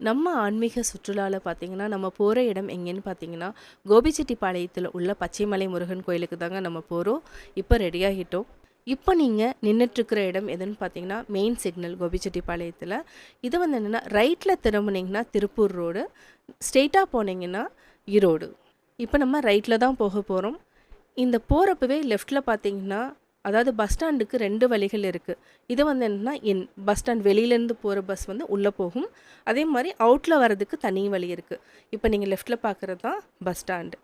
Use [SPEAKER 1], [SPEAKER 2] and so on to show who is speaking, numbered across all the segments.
[SPEAKER 1] நம்ம ஆன்மீக சுற்றுலாவில் பார்த்தீங்கன்னா நம்ம போகிற இடம் எங்கேன்னு பார்த்தீங்கன்னா கோபிச்செட்டிப்பாளையத்தில் உள்ள பச்சைமலை முருகன் கோயிலுக்கு தாங்க நம்ம போகிறோம் இப்போ ரெடியாகிட்டோம் இப்போ நீங்கள் நின்றுட்டுருக்கிற இடம் எதுன்னு பார்த்தீங்கன்னா மெயின் சிக்னல் கோபிச்செட்டிப்பாளையத்தில். இது வந்து என்னென்னா ரைட்டில் திரும்பினீங்கன்னா திருப்பூர் ரோடு ஸ்ட்ரெயிட்டாக போனீங்கன்னா ஈரோடு. இப்போ நம்ம ரைட்டில் தான் போக போகிறோம் இந்த போகிறப்பவே லெஃப்ட்டில் பார்த்தீங்கன்னா அதாவது பஸ் ஸ்டாண்டுக்கு ரெண்டு வழிகள் இருக்குது இது வந்து என்னென்னா என் பஸ் ஸ்டாண்ட் வெளியிலேருந்து போகிற பஸ் வந்து உள்ளே போகும். அதே மாதிரி அவுட்டில் வர்றதுக்கு தனி வழி இருக்குது இப்போ நீங்கள் லெஃப்ட்டில் பார்க்குறது தான் பஸ் ஸ்டாண்டு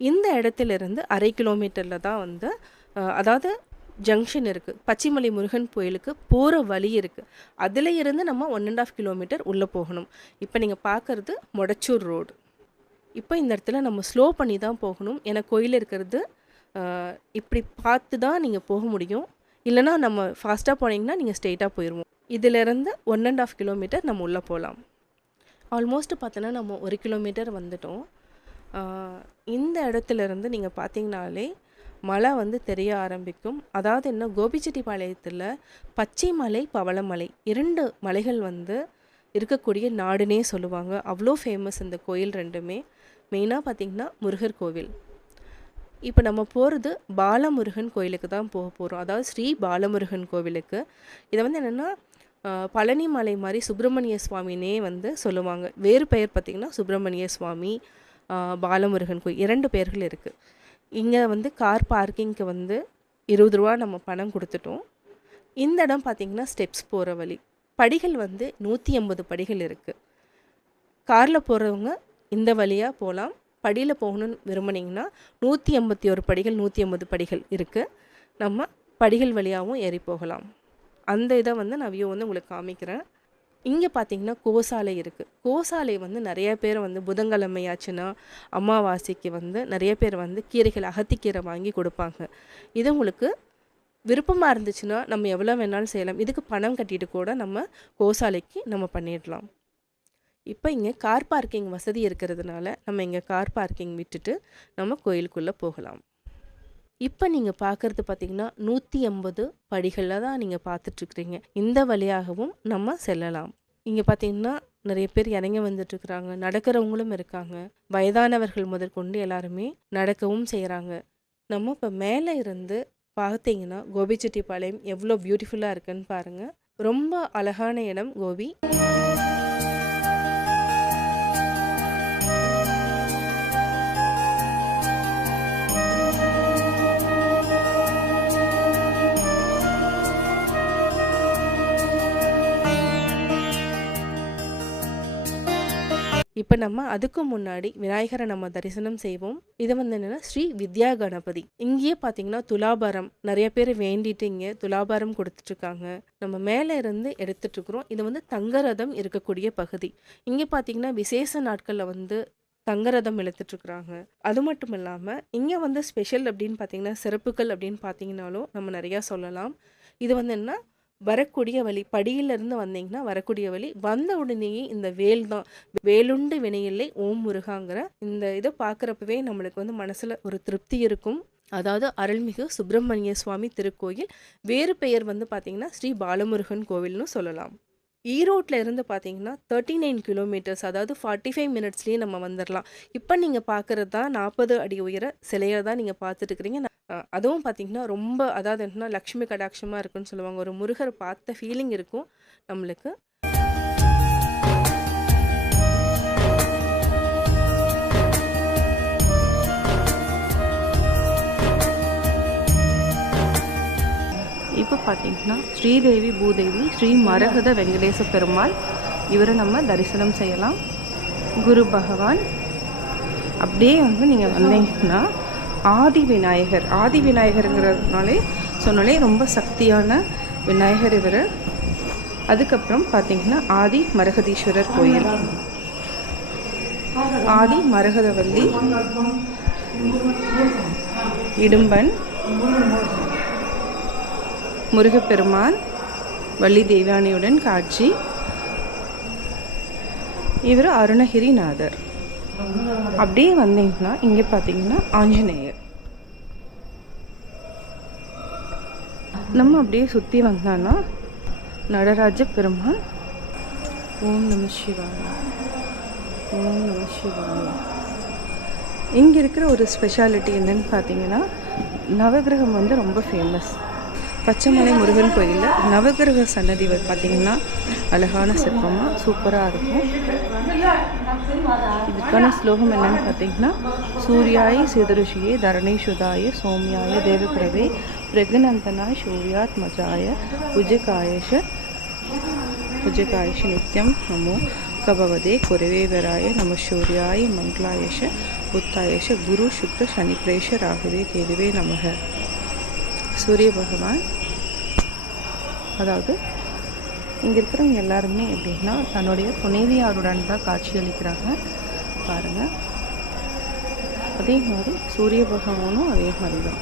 [SPEAKER 1] இந்த இடத்துலேருந்து அரை கிலோமீட்டரில் தான் வந்து அதாவது ஜங்ஷன் இருக்குது பச்சைமலை முருகன் கோயிலுக்கு போகிற வழி இருக்குது அதில் இருந்து நம்ம ஒன் அண்ட் ஆஃப் கிலோமீட்டர் உள்ளே போகணும். இப்போ நீங்கள் பார்க்குறது மொடச்சூர் ரோடு இப்போ இந்த இடத்துல நம்ம ஸ்லோ பண்ணி தான் போகணும். ஏன்னா கோயில் இருக்கிறது இப்படி பார்த்து தான் நீங்கள் போக முடியும். இல்லைனா நம்ம ஃபாஸ்ட்டாக போனீங்கன்னா நீங்கள் ஸ்ட்ரெயிட்டாக போயிடுவோம் இதிலேருந்து ஒன் அண்ட் ஆஃப் கிலோமீட்டர் நம்ம உள்ளே போகலாம் ஆல்மோஸ்ட் பார்த்தோன்னா நம்ம ஒரு கிலோமீட்டர் வந்துட்டோம். இந்த இடத்துல இருந்து நீங்கள் பார்த்தீங்கனாலே மலை வந்து தெரிய ஆரம்பிக்கும். அதாவது என்ன? கோபிச்செட்டிப்பாளையத்தில் பச்சைமலை பவளமலை இரண்டு மலைகள் வந்து இருக்கக்கூடிய நாடுனே சொல்லுவாங்க. அவ்வளோ ஃபேமஸ் இந்த கோயில் ரெண்டுமே. மெயினாக பார்த்திங்கன்னா முருகர் கோவில். இப்போ நம்ம போகிறது பாலமுருகன் கோயிலுக்கு தான் போக போகிறோம். அதாவது ஸ்ரீ பாலமுருகன் கோவிலுக்கு. இதை வந்து என்னென்னா பழனி மலை மாதிரி சுப்பிரமணிய சுவாமினே வந்து சொல்லுவாங்க. வேறு பெயர் பார்த்திங்கன்னா சுப்பிரமணிய சுவாமி பாலமுருகன் கோயில். இரண்டு பெயர்கள் இருக்குது இங்கே வந்து கார் பார்க்கிங்க்கு வந்து இருபது ரூபா நம்ம பணம் கொடுத்துட்டோம். இந்த இடம் பார்த்திங்கன்னா ஸ்டெப்ஸ் போகிற வழி. படிகள் வந்து நூற்றி ஐம்பது படிகள் இருக்குது காரில் போகிறவங்க இந்த வழியாக போகலாம். படியில் போகணும்னு விரும்புனீங்கன்னா நூற்றி எண்பத்தி ஒரு படிகள் நூற்றி ஐம்பது படிகள் இருக்குது நம்ம படிகள் வழியாகவும் ஏறி போகலாம். அந்த இதை வந்து நான் வியூ வந்து உங்களுக்கு காமிக்கிறேன். இங்கே பார்த்தீங்கன்னா கோசாலை இருக்குது கோசாலை வந்து நிறைய பேர் வந்து புதன்கிழமை ஆச்சுன்னா அமாவாசைக்கு வந்து நிறைய பேர் வந்து கீரைகள் அகத்திக்கீரை வாங்கி கொடுப்பாங்க. இது உங்களுக்கு விருப்பமாக இருந்துச்சுன்னா நம்ம எவ்வளோ வேணாலும் செய்யலாம். இதுக்கு பணம் கட்டிட்டு கூட நம்ம கோசாலைக்கு நம்ம பண்ணிடலாம். இப்போ இங்கே கார் பார்க்கிங் வசதி இருக்கிறதுனால நம்ம இங்கே கார் பார்க்கிங் விட்டுட்டு நம்ம கோயிலுக்குள்ளே போகலாம். இப்போ நீங்கள் பார்க்குறது பார்த்தீங்கன்னா நூற்றி எண்பது படிகளில் தான் நீங்கள் பார்த்துட்ருக்குறீங்க. இந்த வழியாகவும் நம்ம செல்லலாம். இங்கே பார்த்தீங்கன்னா நிறைய பேர் இறங்கி வந்துட்டுருக்குறாங்க நடக்கிறவங்களும் இருக்காங்க. வயதானவர்கள் முதற்கொண்டு எல்லாருமே நடக்கவும் செய்கிறாங்க. நம்ம இப்போ மேலே இருந்து பார்த்தீங்கன்னா கோபிச்செட்டிப்பாளையம் எவ்வளோ பியூட்டிஃபுல்லாக இருக்குன்னு பாருங்கள் ரொம்ப அழகான இடம் கோபி. இப்போ நம்ம அதுக்கு முன்னாடி விநாயகரை நம்ம தரிசனம் செய்வோம். இது வந்து என்னென்னா ஸ்ரீ வித்யா கணபதி. இங்கேயே பார்த்தீங்கன்னா துலாபாரம். நிறைய பேர் வேண்டிட்டு இங்கே துலாபாரம் கொடுத்துட்ருக்காங்க. நம்ம மேலே இருந்து எடுத்துட்ருக்குறோம். இது வந்து தங்கரதம் இருக்கக்கூடிய பகுதி. இங்கே பார்த்தீங்கன்னா விசேஷ நாட்களில் வந்து தங்கரதம் இழுத்துட்ருக்குறாங்க. அது மட்டும் இல்லாமல் இங்கே வந்து ஸ்பெஷல் அப்படின்னு பார்த்தீங்கன்னா சிறப்புகள் அப்படின்னு பார்த்தீங்கன்னாலும் நம்ம நிறையா சொல்லலாம். இது வந்து என்ன வரக்கூடிய வழி படியிலிருந்து வந்தீங்கன்னா வரக்கூடிய வழி வந்த உடனேயே இந்த வேல் தான். வேலுண்டு வினையில்லை ஓம் முருகாங்கிற இந்த இதை பார்க்குறப்பவே நம்மளுக்கு வந்து மனசில் ஒரு திருப்தி இருக்கும். அதாவது அருள்மிகு சுப்பிரமணிய சுவாமி திருக்கோயில் வேறு பெயர் வந்து பார்த்திங்கன்னா ஸ்ரீ பாலமுருகன் கோவில்னு சொல்லலாம். ஈரோட்டில் இருந்து பார்த்தீங்கன்னா தேர்ட்டி நைன் கிலோமீட்டர்ஸ் அதாவது ஃபார்ட்டி ஃபைவ் மினிட்ஸ்லேயே நம்ம வந்துடலாம் இப்போ நீங்கள் பார்க்குறது தான் நாற்பது அடி உயர சிலையை தான் நீங்கள் பார்த்துட்டு இருக்கிறீங்க. அதுவும் பார்த்தீங்கன்னா ரொம்ப அதாவது என்னன்னா லக்ஷ்மி கடாட்சமாக இருக்குன்னு சொல்லுவாங்க. ஒரு முருகர் பார்த்த ஃபீலிங் இருக்கும் நம்மளுக்கு. இப்போ பார்த்தீங்கன்னா ஸ்ரீதேவி பூதேவி ஸ்ரீ மரகத வெங்கடேச பெருமாள். இவரை நம்ம தரிசனம் செய்யலாம். குரு பகவான் அப்படியே வந்து நீங்கள் வந்தீங்கன்னா ஆதி விநாயகர் ஆதி விநாயகருங்கிறதுனாலே சொன்னாலே ரொம்ப சக்தியான விநாயகர் இவர். அதுக்கப்புறம் பார்த்தீங்கன்னா ஆதி மரகதீஸ்வரர் கோயில். ஆதி மரகதவல்லி இடும்பன் முருகப்பெருமான் வள்ளி தேவானியுடன் காட்சி. இவர் அருணகிரிநாதர். அப்படியே வந்தீங்கன்னா இங்கே பார்த்தீங்கன்னா ஆஞ்சநேயர். நம்ம அப்படியே சுற்றி வந்தோன்னா நடராஜ பெருமாள். ஓம் நம சிவாய. ஓம் நம சிவாய. இங்கே இருக்கிற ஒரு ஸ்பெஷாலிட்டி என்னன்னு பார்த்தீங்கன்னா நவகிரகம் வந்து ரொம்ப ஃபேமஸ் பச்சைமலை முருகன் கோயிலில் நவகிரக சன்னதி பார்த்திங்கன்னா பார்த்தீங்கன்னா அழகான சிற்பமாக சூப்பராக இருக்கும். இதுக்கான ஸ்லோகம் என்னன்னு பார்த்தீங்கன்னா சூர்யாய் சிதருஷியே தரணேஷுதாய சோமியாய தேவபிரவே பிரகநந்தனாய் சூர்யாத் மஜாய புஜகாயஷ நித்யம் நமோ கபவதே குரவேவராய நம சூர்யாய மங்களாயஷ புத்தாயஷ குரு சுக்ர சனி பிரேஷ ராகவே கேதுவே நமக. சூரிய பகவான். அதாவது இங்கே இருக்கிறவங்க எல்லாருமே எப்படின்னா தன்னுடைய துணைவியாருடன் தான் காட்சி அளிக்கிறாங்க. பாருங்கள் அதே மாதிரி சூரிய பகவானும் அதே மாதிரி தான்.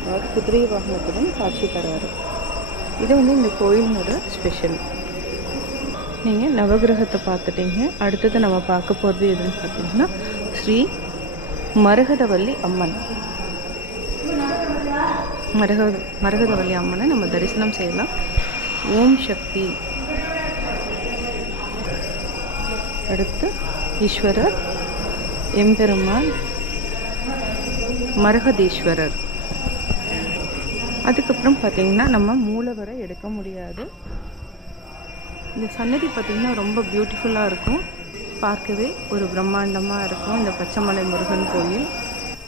[SPEAKER 1] அதாவது குதிரை வாகனத்துடன் காட்சி தராரு இது வந்து இந்த கோயிலினோட ஸ்பெஷல் நீங்கள் நவகிரகத்தை பார்த்துட்டீங்க. அடுத்தது நம்ம பார்க்க போகிறது எதுன்னு பார்த்தீங்கன்னா ஸ்ரீ மருகதவல்லி அம்மன். மரகத மரகதவல்லி அம்மனை நம்ம தரிசனம் செய்யலாம். ஓம் சக்தி. அடுத்து ஈஸ்வரர் எம்பெருமாள் மரகதீஸ்வரர். அதுக்கப்புறம் பார்த்திங்கன்னா நம்ம மூலவரை எடுக்க முடியாது. இந்த சன்னதி பார்த்திங்கன்னா ரொம்ப பியூட்டிஃபுல்லாக இருக்கும். பார்க்கவே ஒரு பிரம்மாண்டமாக இருக்கும். இந்த பச்சைமலை முருகன் கோயில்.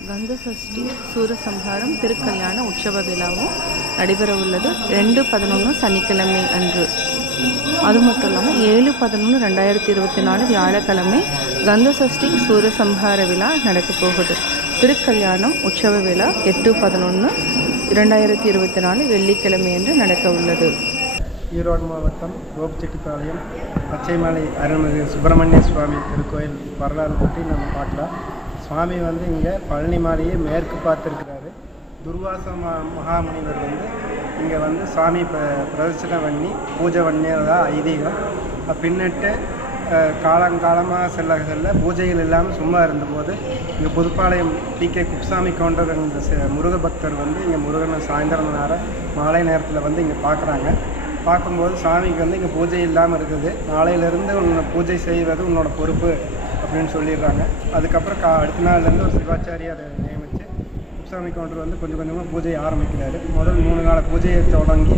[SPEAKER 1] கந்த சஷ்டி சூரசம்ஹாரம் திருக்கல்யாண உற்சவ விழாவும் நடைபெற உள்ளது. ரெண்டு பதினொன்று சனிக்கிழமை அன்று. அது மட்டும் இல்லாமல் ஏழு பதினொன்று ரெண்டாயிரத்தி இருபத்தி நாலு வியாழக்கிழமை கந்த சஷ்டி சூரசம்ஹார விழா நடக்கப் போகுது. திருக்கல்யாணம் உற்சவ விழா எட்டு பதினொன்று இரண்டாயிரத்தி இருபத்தி நாலு வெள்ளிக்கிழமை என்று நடக்க உள்ளது.
[SPEAKER 2] ஈரோடு மாவட்டம் கோபிச்செட்டிப்பாளையம் பச்சைமலை அருள்மிகு சுப்பிரமணிய சுவாமி திருக்கோயில் வரலாறு பற்றி நம்ம பார்க்கலாம். சுவாமி வந்து இங்கே பழனி மாலையை மேற்கு பார்த்துருக்கிறாரு. துர்வாச மகாமுனிவர் வந்து இங்கே வந்து சாமி ப பிரதட்சணை பண்ணி பூஜை பண்ணியதா ஐதீகம். பின்னிட்டு காலங்காலமாக செல்ல செல்ல பூஜைகள் இல்லாமல் சும்மா இருந்தபோது இங்கே புதுப்பாளையம் டி கே. குப்சாமி கவுண்டர் இந்த ச- முருக பக்தர் வந்து இங்கே முருகனை சாயந்தரம் நேரம் மாலை நேரத்தில் வந்து இங்கே பார்க்குறாங்க பார்க்கும்போது சாமிக்கு வந்து இங்கே பூஜை இல்லாமல் இருக்குது. நாளையிலேருந்து உன்னை பூஜை செய்வது உன்னோட பொறுப்பு. அப்படின்னு சொல்லிடுறாங்க. அதுக்கப்புறம் கா அடுத்த நாள்லேருந்து ஒரு சிவாச்சாரியார் நியமித்து குப்சாமி கவுண்டர் வந்து கொஞ்சம் கொஞ்சமாக பூஜையை ஆரம்பிக்கிறாரு. முதல் மூணு கால பூஜையை தொடங்கி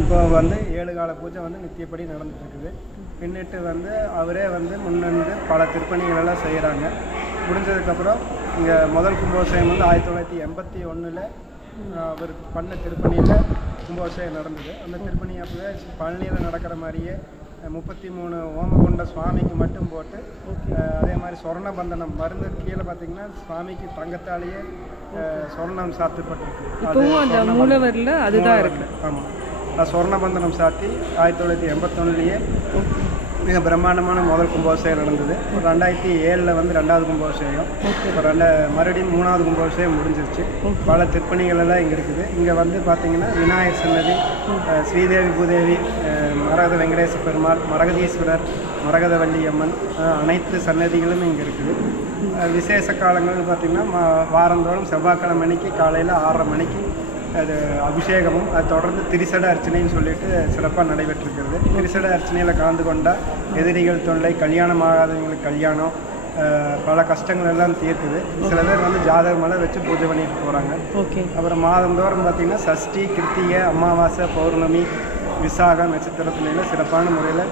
[SPEAKER 2] இப்போ வந்து ஏழு கால பூஜை வந்து நித்தியப்படி நடந்துட்டுருக்குது பின்னிட்டு வந்து அவரே வந்து முன்னிருந்து பல திருப்பணிகளெல்லாம் செய்கிறாங்க முடிஞ்சதுக்கப்புறம் இங்கே முதல் கும்பாபிஷேகம் வந்து ஆயிரத்தி தொள்ளாயிரத்தி எண்பத்தி ஒன்றில் அவர் பண்ண திருப்பணியில் கும்பாபிஷேகம் நடந்தது. அந்த திருப்பணி அப்போ பழனியில் நடக்கிற மாதிரியே முப்பத்தி மூணு ஓமகுண்ட சுவாமிக்கு மட்டும் போட்டு அதே மாதிரி சொர்ண பந்தனம் மருந்து கீழே பார்த்தீங்கன்னா சுவாமிக்கு தங்கத்தாலேயே சொர்ணம் சாத்தப்பட்டிருக்கு
[SPEAKER 1] மூலவரில் அதுதான் இருக்கு.
[SPEAKER 2] ஆமாம் அது சொர்ண பந்தனம் சாத்தி ஆயிரத்தி தொள்ளாயிரத்தி எண்பத்தொன்னுலேயே மிக பிரம்மாண்டமான முதல் கும்பாபிஷேகம் நடந்தது. ஒரு ரெண்டாயிரத்தி ஏழில் வந்து ரெண்டாவது கும்பாபிஷேகம். இப்போ ரெண்ட மறுபடியும் மூணாவது கும்பாபிஷேகம் முடிஞ்சிருச்சு. பல திருப்பணிகள் எல்லாம் இங்கே இருக்குது. இங்கே வந்து பார்த்தீங்கன்னா விநாயகர் சன்னதி ஸ்ரீதேவி பூதேவி மரகத வெங்கடேச பெருமாள் மரகதீஸ்வரர் மரகதவல்லி அம்மன் அனைத்து சன்னதிகளும் இங்கே இருக்குது. விசேஷ காலங்கள்னு பார்த்தீங்கன்னா வாரந்தோறும் செவ்வாய்க்கிழமை மணிக்கு காலையில் ஆறரை மணிக்கு அது அபிஷேகமும் அது தொடர்ந்து திரிசட அர்ச்சனைன்னு சொல்லிட்டு சிறப்பாக நடைபெற்றிருக்கிறது. திரிசட அர்ச்சனையில் கலந்து கொண்டால் எதிரிகள் தொல்லை கல்யாணம் ஆகாதவங்களுக்கு கல்யாணம் பல கஷ்டங்கள் எல்லாம் தீர்க்குது. சில பேர் வந்து ஜாதகமெல்லாம் வச்சு பூஜை பண்ணிட்டு போகிறாங்க
[SPEAKER 1] ஓகே.
[SPEAKER 2] அப்புறம் மாதந்தோறும் பார்த்திங்கன்னா சஷ்டி கிருத்திகை அமாவாசை பௌர்ணமி விசாகம் நட்சத்திரத்துலையும் சிறப்பான முறையில்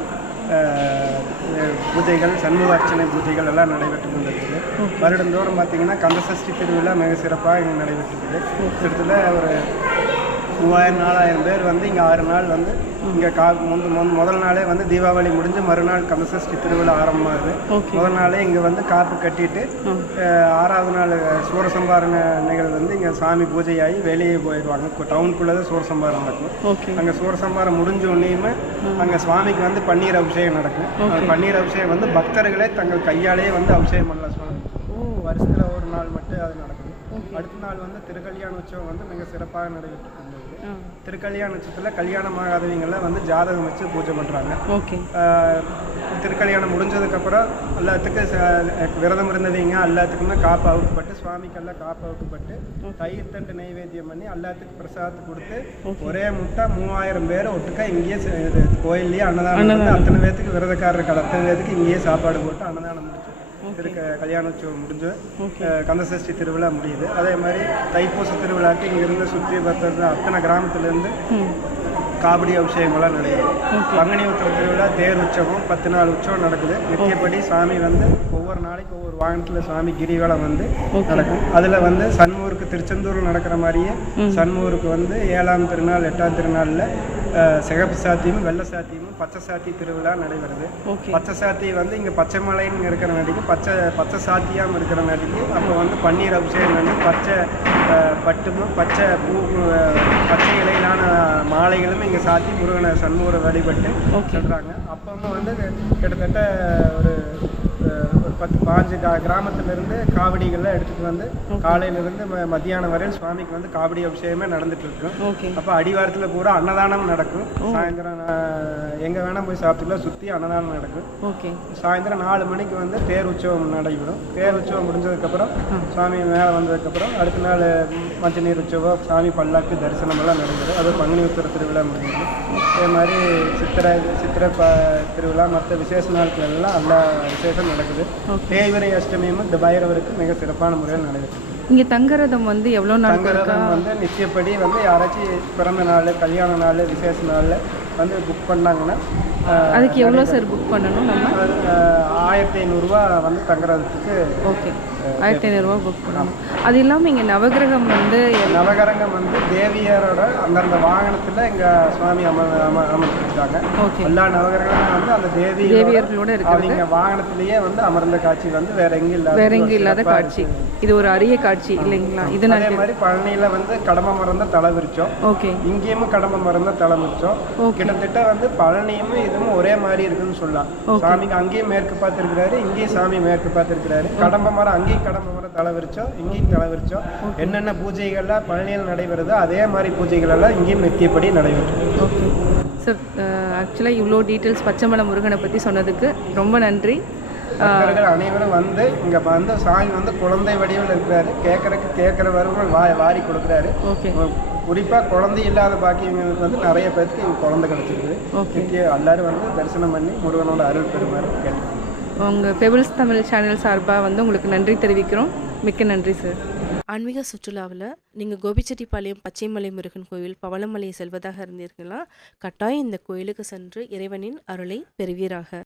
[SPEAKER 2] பூஜைகள் சண்முக அர்ச்சனை பூஜைகள் எல்லாம் நடைபெற்று கொண்டிருக்குது. வருடந்தோறும் பார்த்திங்கன்னா கந்தசஷ்டி திருவிழா மிக சிறப்பாக இங்கே நடைபெற்றிருக்குது கிட்டத்தட்ட ஒரு மூவாயிரம் நாலாயிரம் பேர் வந்து இங்கே ஆறு நாள் வந்து இங்கே கா முந்து முன் முதல் நாளே வந்து தீபாவளி முடிஞ்சு மறுநாள் கந்தசஷ்டி திருவிழா ஆரம்பமாகுது. முதல் நாளே இங்கே வந்து காப்பு கட்டிட்டு ஆறாவது நாள் சூரசம்பாரண நிகழ்வு வந்து இங்கே சாமி பூஜையாகி வெளியே போயிடுவாங்க டவுனுக்குள்ளே தான் சூரசம்பாரம் நடக்கும். அங்கே சூரசம்பாரம் முடிஞ்ச உடனேயுமே அங்கே சுவாமிக்கு வந்து பன்னீர் அபிஷேகம் நடக்கும். பன்னீர் அபிஷேகம் வந்து பக்தர்களே தங்கள் கையாலேயே வந்து அபிஷேகம் பண்ணலாம் சுவாமி. வருஷத்தில் ஒரு நாள் மட்டும் அது நடக்குது அடுத்த நாள் வந்து திருக்கல்யாண உற்சவம் வந்து மிக சிறப்பாக நடைபெற்று
[SPEAKER 1] ஆ.
[SPEAKER 2] திருக்கல்யாண உற்சவத்தில் கல்யாணம் ஆகாதவங்கெல்லாம் வந்து ஜாதகம் வச்சு பூஜை பண்ணுறாங்க
[SPEAKER 1] ஓகே.
[SPEAKER 2] திருக்கல்யாணம் முடிஞ்சதுக்கப்புறம் எல்லாத்துக்கும் விரதம் இருந்தவங்க எல்லாத்துக்குமே காப்பு அவுக்கப்பட்டு சுவாமிக்கெல்லாம் காப்பு அவுக்கப்பட்டு தயிர் தண்டு நைவேத்தியம் பண்ணி எல்லாத்துக்கும் பிரசாதத்தை கொடுத்து ஒரே முட்டை மூவாயிரம் பேர் ஒட்டுக்கா இங்கேயே கோயில்லையே அன்னதானம் அத்தனை பேத்துக்கு விரதக்காரருக்கு அத்தனை பேத்துக்கு இங்கேயே சாப்பாடு போட்டு அன்னதானம் முடிச்சு இருக்க கல்யாண உற்சவம் முடிஞ்சு கந்தசஷ்டி திருவிழா முடியுது. அதே மாதிரி தைப்பூச திருவிழாக்கு இங்கிருந்து சுற்றி பார்த்த அத்தனை கிராமத்துலேருந்து காவடி அபிஷேகங்கள்லாம் நடைபெறும் பங்குனி உத்திர திருவிழா தேர் உற்சவம் பத்து நாள் உற்சவம் நடக்குது. நித்தியப்படி சாமி வந்து ஒவ்வொரு நாளைக்கு ஒவ்வொரு வாகனத்தில் சாமி கிரிவலம் வந்து நடக்கும். அதில் வந்து சண்முகருக்கு திருச்செந்தூரில் நடக்கிற மாதிரியே சண்முகருக்கு வந்து ஏழாம் திருநாள் எட்டாம் திருநாளில் சிகப்பு சாத்தியும் வெள்ளை சாத்தியும் பச்சை சாத்தி திருவிழா நடைபெறுது.
[SPEAKER 1] ஓகே.
[SPEAKER 2] பச்சை சாத்தி வந்து இங்கே பச்சை மலைன்னு இருக்கிற நாட்டிக்கு பச்சை பச்சை சாத்தியாமல் இருக்கிற நாட்டிக்கு அப்போ வந்து பன்னீர் அபிஷேகம் வந்து பச்சை பட்டுமும் பச்சை பூ பச்சை இலையிலான மாலைகளும் இங்கே சாத்தி முருகனை சண்முகரை வழிபட்டு சொல்கிறாங்க அப்பவும் வந்து கிட்டத்தட்ட ஒரு பத்து பாஞ்சு கா கிராமத்திலிருந்து காவடிகள்லாம் எடுத்துகிட்டு வந்து காலையிலேருந்து மத்தியானம் வரையில் சுவாமிக்கு வந்து காவடி அபிஷேகமே நடந்துட்டு இருக்கும்
[SPEAKER 1] ஓகே.
[SPEAKER 2] அப்போ அடிவாரத்தில் பூரா அன்னதானம் நடக்கும். சாயந்தரம் அஹ், எங்க வேணா போய் சாப்பிட்டுக்கலாம் சுற்றி அன்னதானம் நடக்கும்.
[SPEAKER 1] ஓகே.
[SPEAKER 2] சாயந்தரம் நாலு மணிக்கு வந்து தேர் உற்சவம் நடைபெறும். தேர் உற்சவம் முடிஞ்சதுக்கப்புறம் சாமி மேலே வந்ததுக்கப்புறம் அடுத்த நாள் மஞ்சள் நீர் உற்சவம் சாமி பல்லாக்கு தரிசனம் எல்லாம் நடைபெறும். அது பங்குனி உத்திர திருவிழா முடிஞ்சது. அதே மாதிரி சித்திரை சித்திரை ப திருவிழா மற்ற விசேஷ நாட்கள் எல்லாம் எல்லா விசேஷம் நடக்குது. தேய்விரை அஷ்டமியும் இந்த பைரவருக்கு மிக சிறப்பான முறையில் நடைபெறும்
[SPEAKER 1] இங்கே தங்கரதம் வந்து எவ்வளோ நாள்
[SPEAKER 2] தங்குறதம் வந்து நித்தியப்படி வந்து யாராச்சும் பிறந்த நாள் கல்யாண நாள் விசேஷ நாளில் வந்து புக் பண்ணாங்கன்னா
[SPEAKER 1] அதுக்கு எவ்வளோ சார் புக் பண்ணணும் நம்ம?
[SPEAKER 2] ஆயிரத்தி ஐநூறுரூவா வந்து தங்குறதுக்கு
[SPEAKER 1] ஓகே. ஆயிரத்தி ஐநூறுரூவா புக் பண்ணணும். அது இல்லாமல் இங்கே நவகிரகம் வந்து
[SPEAKER 2] நவகரங்கம் வந்து தேவியரோட அந்தந்த வாகனத்தில் இங்கே சுவாமி அம அமர்த்திருக்காங்க
[SPEAKER 1] ஓகே
[SPEAKER 2] எல்லா நவகிரகங்களும் வந்து அந்த தேவி
[SPEAKER 1] தேவியர்களோட இருக்கிறது.
[SPEAKER 2] அவங்க வாகனத்திலேயே வந்து அமர்ந்த காட்சி வந்து வேற எங்கேயும் இல்லாத
[SPEAKER 1] வேற எங்கேயும் இல்லாத காட்சி. இது ஒரு அரிய காட்சி இல்லைங்களா? இது
[SPEAKER 2] அதே மாதிரி பழனியில் வந்து கடம்ப மறந்த தலை விரிச்சோம்
[SPEAKER 1] ஓகே
[SPEAKER 2] இங்கேயும் கடம்ப மறந்த தலை விரிச்சோம் கிட்டத்தட்ட வந்து பழனியும் இதுவும் ஒரே மாதிரி இருக்குன்னு சொல்லலாம். சாமிக்கு அங்கேயும் மேற்கு பார்த்துருக்கிறாரு இங்கேயும் சாமி மேற்கு பார்த்துருக்கிறாரு. கடம்ப மரம் அங்கேயும் கடம்ப மரம் தலை விரிச்சோம் இங்கேயும் தலை விரிச்சோம் என்னென்ன பூஜைகள்லாம் பழனியில் நடைபெறுதோ அதே மாதிரி பூஜைகள் எல்லாம் இங்கேயும் நித்தியப்படி நடைபெறும்
[SPEAKER 1] ஓகே சார் ஆக்சுவலாக இவ்வளோ டீட்டெயில்ஸ் பச்சைமலை முருகனை பற்றி சொன்னதுக்கு ரொம்ப நன்றி.
[SPEAKER 2] பக்தர்கள் அனைவரும் வந்து இங்க வந்து சாமி வந்து குழந்தை வடிவில் இருக்கிறாரு. கேட்கறக்கு கேட்கறவர்கள் வா வாரி கொடுக்குறாரு.
[SPEAKER 1] ஓகே
[SPEAKER 2] குறிப்பா குழந்தை இல்லாத பாக்கியங்களுக்கு வந்து நிறைய பேருக்கு இங்க குழந்தை நித்திய எல்லாரும் வந்து தரிசனம் பண்ணி முருகனோட அருள் பெறுமாறு கேட்டுக்கிறேன்
[SPEAKER 1] உங்கள் பெபிள்ஸ் தமிழ் சேனல் சார்பாக வந்து உங்களுக்கு நன்றி தெரிவிக்கிறோம். மிக்க நன்றி சார்
[SPEAKER 3] ஆன்மீக சுற்றுலாவில் நீங்கள் கோபிச்செட்டிப்பாளையம் பச்சைமலை முருகன் கோயில் பவளமலை செல்வதாக இருந்தீர்களா கட்டாயம் இந்த கோயிலுக்கு சென்று இறைவனின் அருளை பெறுவீராக.